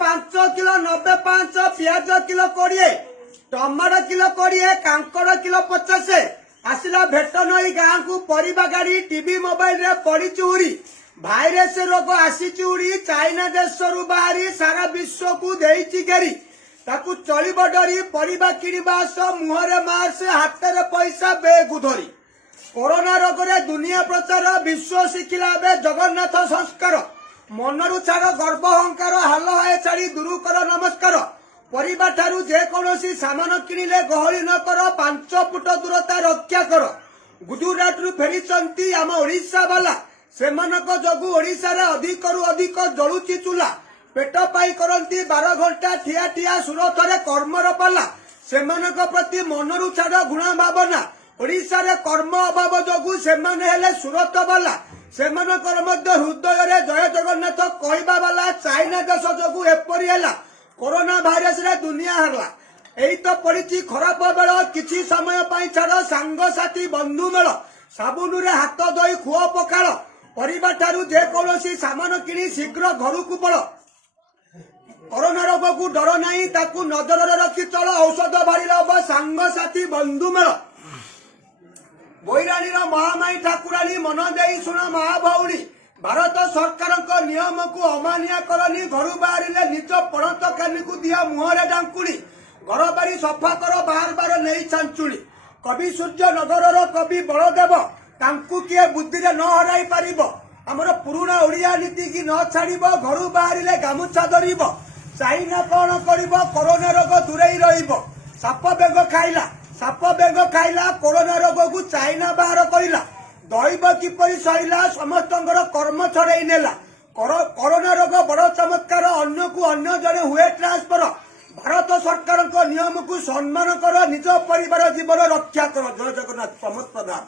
5 kilo 95 पियाज kilo 20 tomato kilo 20 कांकड़ kilo 50 आसला भेट नई गाँ को परिबा गाड़ी टीवी मोबाइल रे पड़ी चूरी भाइरस रोग आसी चूरी चाइना देश रु बाहरी सारा विश्व को देइची घेरी ताकू चलिब डरी परिबा किणवा मुहरे मास्क हाथ पैसा बेग धरी कोरोना रोग रे दुनिया प्रचार विश्व शिखिला बे जगन्नाथ संस्कार मनरु छाड़ गर्भ अहंकार हाल हाय छाड़ी दूर कर नमस्कार परिबा ठारू जेकोसी सामान किणिले गहली न कर 5 फुट दूरता रक्षा कर गुजरात रु फेरी आम ओडिशा वाला सेमानक जोगु ओडिशा रे अधिक रु अधिक जलुची चूला पेट पाई करंती 12 घंटा ठिया ठिया सुरथरे कर्मर पाला सेमानक प्रति मनरु छाड़ गुणा भावना ओडिशा रे कर्म अभाव जोगु सेमाने हेले सुरत वाला सेमानकर मध्य हृदय रे जय जगन्नाथ कहवा वाला चाइना देश जोगु एपरि हैला कोरोना भाइरस रे दुनिया हरला एई तो पड़ी खराब बेल किछि समय पाई छाड़ सांग साथी बंधु मेल साबुन रे हाथ धोई खुआ पखाल परिबा ठारू जेकोसी सामान किणी शीघ्र घर को पड़ कोरोना रोग को डर नहीं ताकू नजर रखी चल औषध बाहर सांग साथी बंधु मेल बैराणी महामाई ठाकुराणी मन दे शुण महाभौणी भारत सरकार नियम को अमानिया करनी घर बाहर निज पणत खानी को दिया मुहरे डांकुणी घर बारी सफा कर बार बार नहीं छांचुणी कवि सूर्य नगर कवि बलदेव तांकु किए बुद्धि न हराई पारिबो हमर पुराना ओडिया नीति की न छाड़िबो घर बाहर गामुछा धरिबो चाइना कौन करिबो कोरोना रोग दूरेई रहिबो साप बेग खाइला कोरोना रोग को चाइना बाहर कइला दैव किपरि सहिला समस्त कर्म छड़ाई नेला कोरोना रोग बड़ चमत्कार अन्य को अन्य जड़े हुए ट्रांसफर भारत सरकार नियम को सम्मान कर निज परिवार जीवन रक्षा कर जय जगन्नाथ प्रमोद प्रधान।